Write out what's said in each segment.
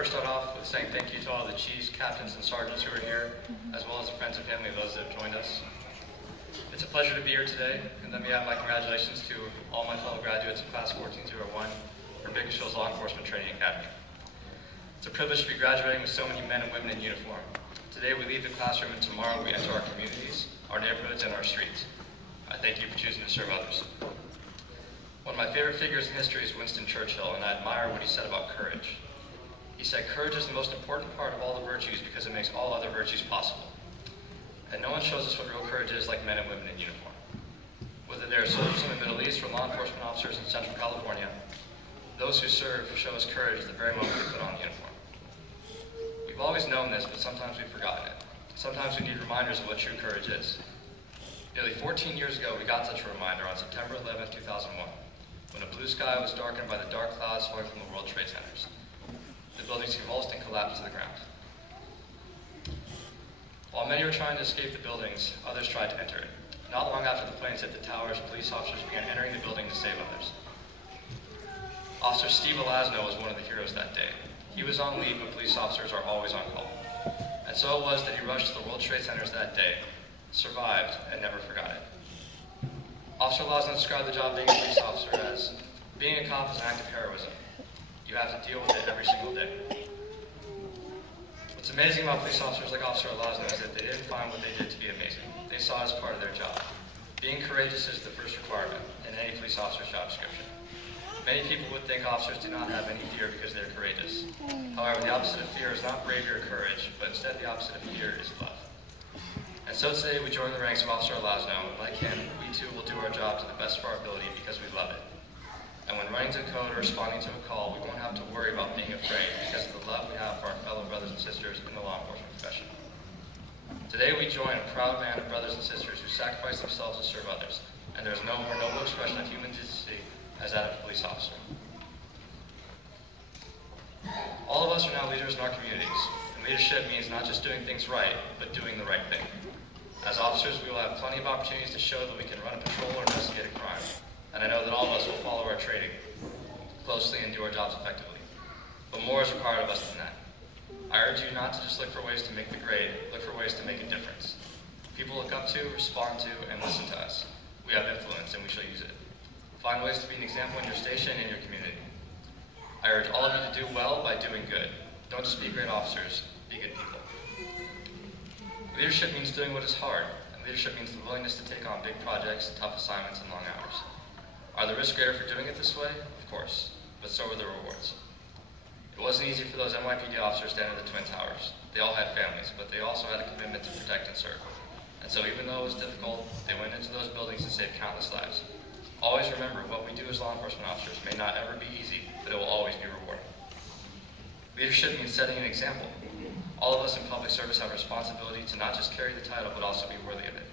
first start off with saying thank you to all the chiefs, captains, and sergeants who are here, as well as the friends and family of those that have joined us. It's a pleasure to be here today, and let me add my congratulations to all my fellow graduates of Class 14001 from Bakersfield's Law Enforcement Training Academy. It's a privilege to be graduating with so many men and women in uniform. Today we leave the classroom, and tomorrow we enter our communities, our neighborhoods, and our streets. I thank you for choosing to serve others. One of my favorite figures in history is Winston Churchill, and I admire what he said about courage. He said, "Courage is the most important part of all the virtues because it makes all other virtues possible." And no one shows us what real courage is like men and women in uniform. Whether they are soldiers in the Middle East or law enforcement officers in Central California, those who serve show us courage the very moment they put on the uniform. We've always known this, but sometimes we've forgotten it. Sometimes we need reminders of what true courage is. Nearly 14 years ago, we got such a reminder on September 11, 2001, when a blue sky was darkened by the dark clouds flowing from the World Trade Centers. The buildings convulsed and collapsed to the ground. While many were trying to escape the buildings, others tried to enter it. Not long after the planes hit the towers, police officers began entering the building to save others. Officer Steve Elasno was one of the heroes that day. He was on leave, but police officers are always on call. And so it was that he rushed to the World Trade Centers that day, survived, and never forgot it. Officer Elasno described the job of being a police officer as, "Being a cop is an act of heroism. You have to deal with it every single day." What's amazing about police officers like Officer Elasno is that they didn't find what they did to be amazing. They saw it as part of their job. Being courageous is the first requirement in any police officer's job description. Many people would think officers do not have any fear because they're courageous. However, the opposite of fear is not bravery or courage, but instead the opposite of fear is love. And so today we join the ranks of Officer Elasno, and like him, we too will do our job to the best of our ability because we love it. And when running to code or responding to a call, we won't have to worry about being afraid because of the love we have for our fellow brothers and sisters in the law enforcement profession. Today we join a proud band of brothers and sisters who sacrifice themselves to serve others, and there is no more noble expression of human decency as that of a police officer. All of us are now leaders in our communities, and leadership means not just doing things right, but doing the right thing. As officers, we will have plenty of opportunities to show that we can run a patrol or investigate a crime, and I know that all of us will follow our training closely and do our jobs effectively. But more is required of us than that. I urge you not to just look for ways to make the grade, look for ways to make a difference. People look up to, respond to, and listen to us. We have influence, and we shall use it. Find ways to be an example in your station and in your community. I urge all of you to do well by doing good. Don't just be great officers, be good people. Leadership means doing what is hard, and leadership means the willingness to take on big projects, tough assignments, and long hours. Are the risks greater for doing it this way? Of course, but so are the rewards. It wasn't easy for those NYPD officers to enter the Twin Towers. They all had families, but they also had a commitment to protect and serve. And so even though it was difficult, they went into those buildings and saved countless lives. Always remember, what we do as law enforcement officers may not ever be easy, but it will always be rewarding. Leadership means setting an example. All of us in public service have a responsibility to not just carry the title, but also be worthy of it.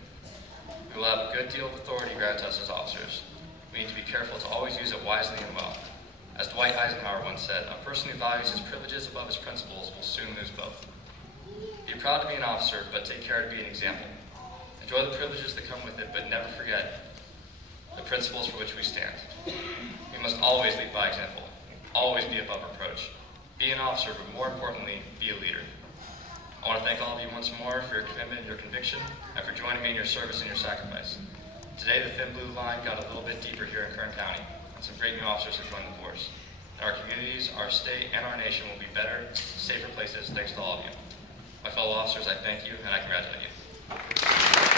We will have a good deal of authority granted to us as officers. We need to be careful to always use it wisely and well. As Dwight Eisenhower once said, "A person who values his privileges above his principles will soon lose both." Be proud to be an officer, but take care to be an example. Enjoy the privileges that come with it, but never forget the principles for which we stand. We must always lead by example, always be above reproach. Be an officer, but more importantly, be a leader. I want to thank all of you once more for your commitment and your conviction, and for joining me in your service and your sacrifice. Today, the thin blue line got a little bit deeper here in Kern County, and some great new officers have joined the force. And our communities, our state, and our nation will be better, safer places thanks to all of you. My fellow officers, I thank you, and I congratulate you.